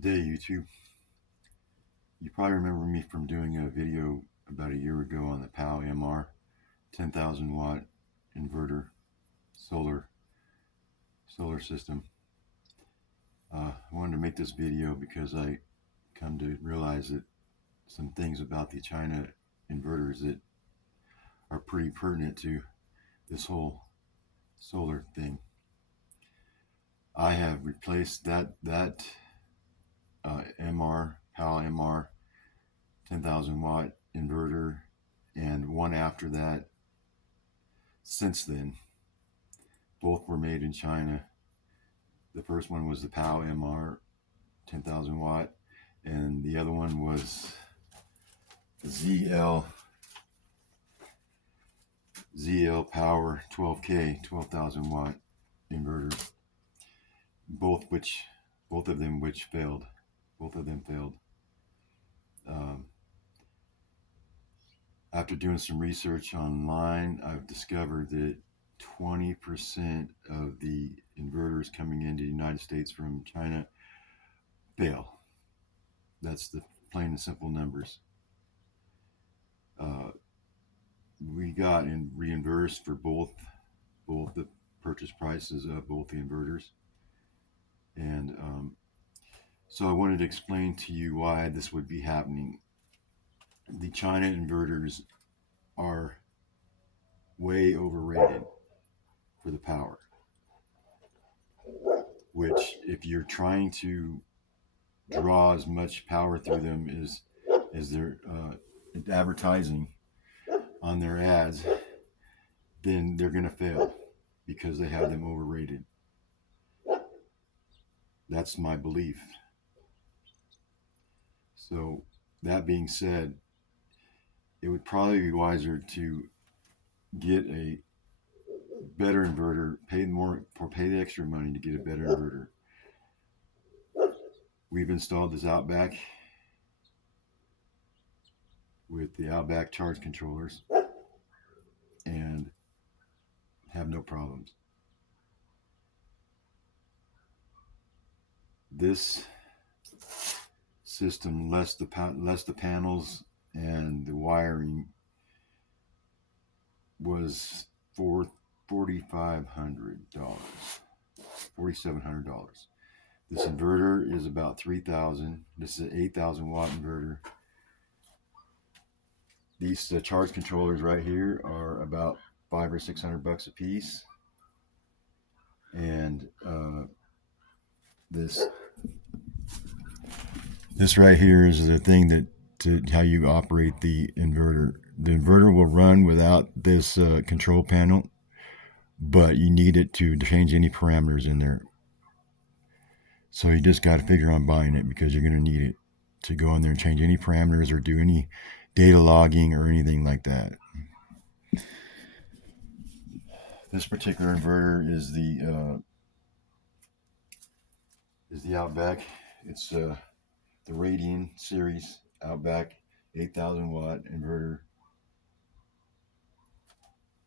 Good day, YouTube. You probably remember me from doing a video about a year ago on the POW MR 10,000 watt inverter solar system. I wanted to make this video because I come to realize that some things about the China inverters that are pretty pertinent to this whole solar thing. I have replaced that POW MR 10,000 watt inverter and one after that since then. Both were made in China. The first one was the POW MR 10,000 watt, and the other one was ZL Power 12K 12,000 watt inverter. Both of them failed. Both of them failed. After doing some research online, I've discovered that 20% of the inverters coming into the United States from China fail. That's the plain and simple numbers. We got reimbursed for both the purchase prices of both the inverters, and so I wanted to explain to you why this would be happening. The China inverters are way overrated for the power, which if you're trying to draw as much power through them as they're advertising on their ads, then they're going to fail because they have them overrated. That's my belief. So that being said, it would probably be wiser to get a better inverter, pay the extra money to get a better inverter. We've installed this Outback with the Outback charge controllers and have no problems. This system, less the panels and the wiring, was for $4,700. This inverter is about $3,000. This is an 8,000 watt inverter. These charge controllers right here are about $500 or $600 a piece, and this right here is the thing that how you operate the inverter. The inverter will run without this control panel, but you need it to change any parameters in there. So you just got to figure on buying it because you're going to need it to go in there and change any parameters or do any data logging or anything like that. This particular inverter is the Outback. It's the Radian series Outback 8,000 watt inverter.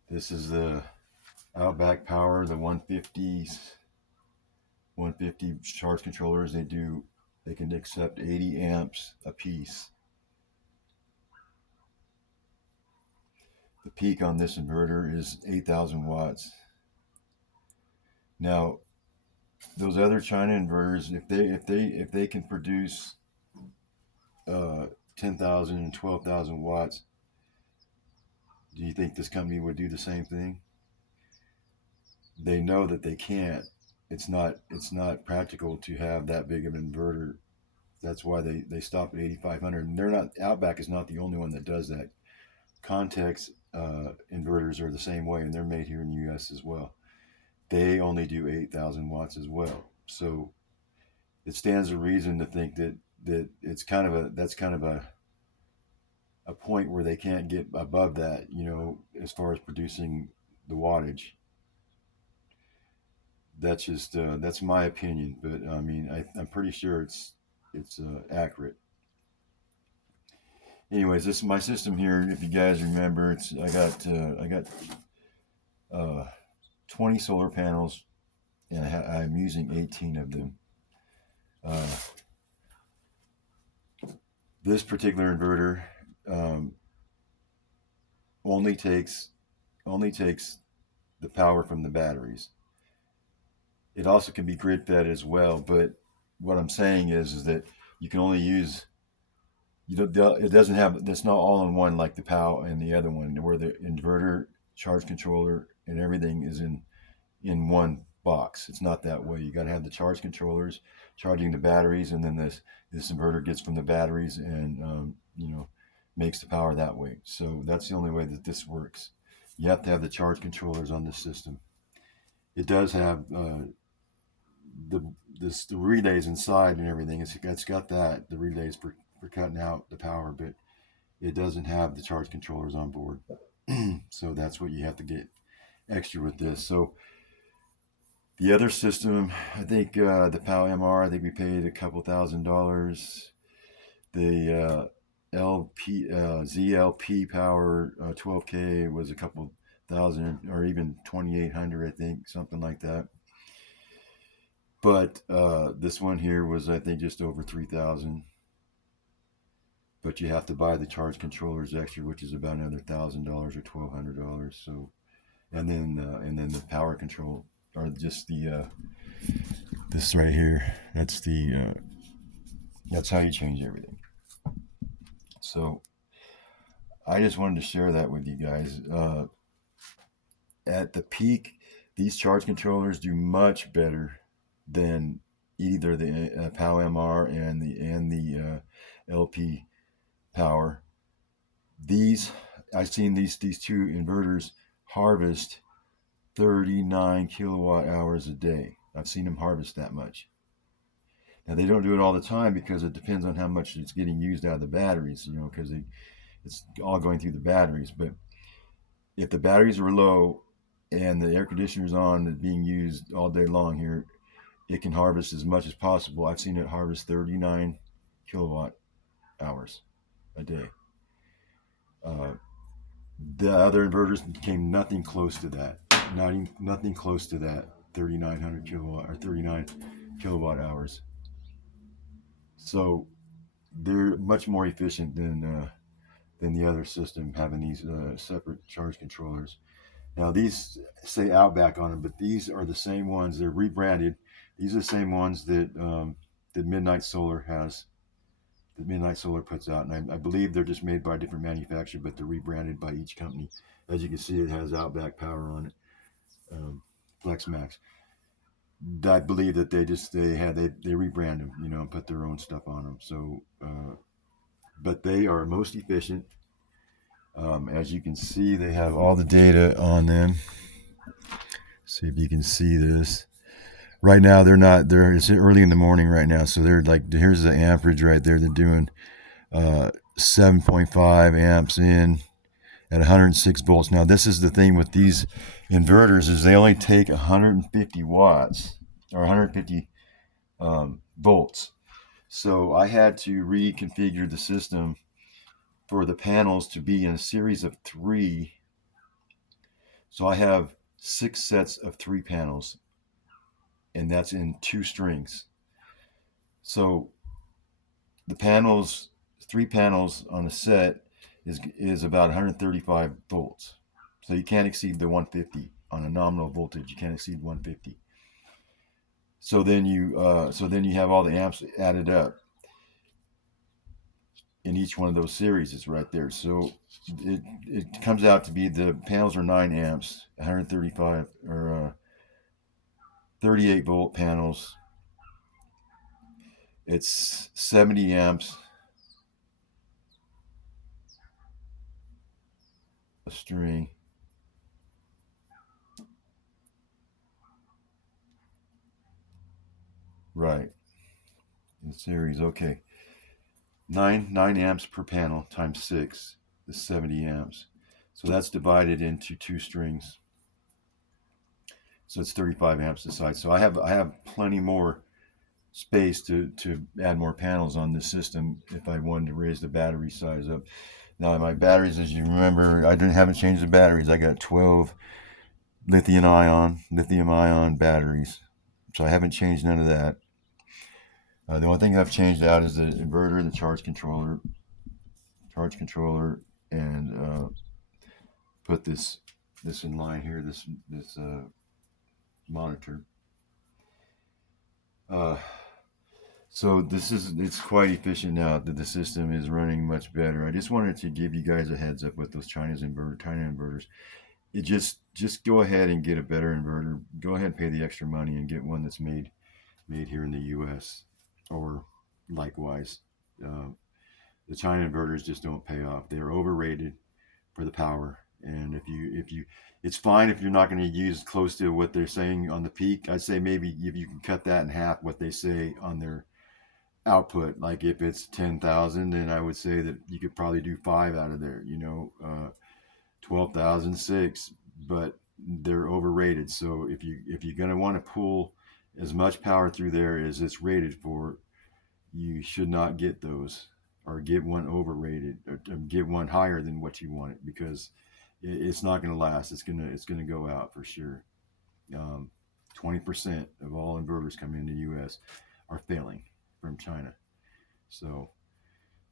This is the Outback Power, the 150 charge controllers. They can accept 80 amps a piece. The peak on this inverter is 8,000 watts. Now, those other China inverters, if they can produce 10,000 and 12,000 watts, do you think this company would do the same thing? They know that they can't. It's not practical to have that big of an inverter. That's why they stop at 8,500. And Outback is not the only one that does that. Context inverters are the same way, and they're made here in the U.S. as well. They only do 8,000 watts as well. So it stands to reason to think that that's kind of a point where they can't get above that, as far as producing the wattage. That's just that's my opinion, but I mean I'm pretty sure it's accurate. Anyways, this is my system here. If you guys remember, I got 20 solar panels, and I'm using 18 of them. This particular inverter only takes the power from the batteries. It also can be grid fed as well, but what I'm saying is that you can only use, it doesn't have, it's not all in one like the POW and the other one, where the inverter, charge controller, and everything is in one box. It's not that way. You got to have the charge controllers charging the batteries, and then this inverter gets from the batteries and makes the power that way. So that's the only way that this works. You have to have the charge controllers on this system. It does have the relays inside and everything. It's got that, the relays for cutting out the power, but it doesn't have the charge controllers on board. So that's what you have to get extra with this. So the other system, I think the POW MR, I think we paid a couple $1,000. The ZLP power 12K was a couple thousand, or even 2,800, I think, something like that. But this one here was, I think, just over 3,000. But you have to buy the charge controllers extra, which is about another $1,000 or $1,200. So, and then the power control, or just the this right here. That's how you change everything. So I just wanted to share that with you guys. At the peak, these charge controllers do much better than either the POW MR and the LP power. I've seen these two inverters harvest 39 kilowatt hours a day. I've seen them harvest that much. Now they don't do it all the time because it depends on how much it's getting used out of the batteries, because it's all going through the batteries. But if the batteries are low and the air conditioner's on and being used all day long here, it can harvest as much as possible. I've seen it harvest 39 kilowatt hours a day. The other inverters came nothing close to that. Nothing close to that 3,900 kilowatt or 39 kilowatt hours. So they're much more efficient than the other system, having these separate charge controllers. Now these say Outback on them, but these are the same ones. They're rebranded. These are the same ones that Midnight Solar has. That Midnight Solar puts out, and I believe they're just made by a different manufacturer, but they're rebranded by each company. As you can see, it has Outback power on it, Flex Max. I believe that they rebrand them, and put their own stuff on them. So, but they are most efficient. As you can see, they have all the data on them. See if you can see this. Right now, it's early in the morning right now, so they're like, here's the amperage right there. They're doing 7.5 amps in at 106 volts. Now, this is the thing with these inverters, is they only take 150 watts or 150 volts. So I had to reconfigure the system for the panels to be in a series of 3. So I have 6 sets of 3 panels, and that's in 2 strings. So the 3 panels on a set is about 135 volts. So you can't exceed the 150 on a nominal voltage. You can't exceed 150. So then you have all the amps added up in each one of those series. It's right there. So it comes out to be, the panels are 9 amps, 135 or 38 volt panels. It's 70 amps a string. Right. In series, okay. 9 amps per panel times 6 is 70 amps. So that's divided into 2 strings. So it's 35 amps a side. So I have plenty more space to add more panels on this system if I wanted to raise the battery size up. Now my batteries, as you remember, I haven't changed the batteries. I got 12 lithium-ion batteries. So I haven't changed none of that. The only thing I've changed out is the inverter, the charge controller, and put this in line here. This monitor. Uh, so it's quite efficient now that the system is running much better. I just wanted to give you guys a heads up with those China inverters. It just go ahead and get a better inverter. Go ahead and pay the extra money and get one that's made here in the U.S. or likewise. Uh, the China inverters just don't pay off. They're overrated for the power. And if you, it's fine if you're not going to use close to what they're saying on the peak. I'd say maybe if you can cut that in half, what they say on their output. Like if it's 10,000, then I would say that you could probably do five out of there. 12,006, but they're overrated. So if you're going to want to pull as much power through there as it's rated for, you should not get those, or get one overrated, or get one higher than what you want it, because it's not going to last. It's gonna go out for sure. 20% of all inverters coming in the U.S. are failing from China. So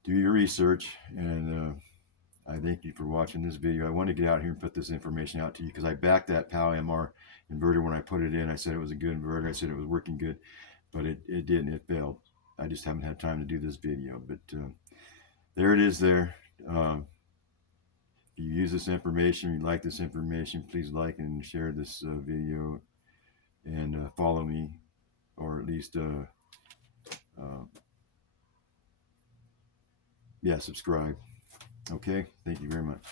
do your research, and I thank you for watching this video. I want to get out here and put this information out to you because I backed that POW MR inverter when I put it in. I said it was a good inverter. I said it was working good, but it didn't. It failed. I just haven't had time to do this video, but there it is there. If you use this information, you like this information, please like and share this video, and follow me, or at least yeah, subscribe. Okay, thank you very much.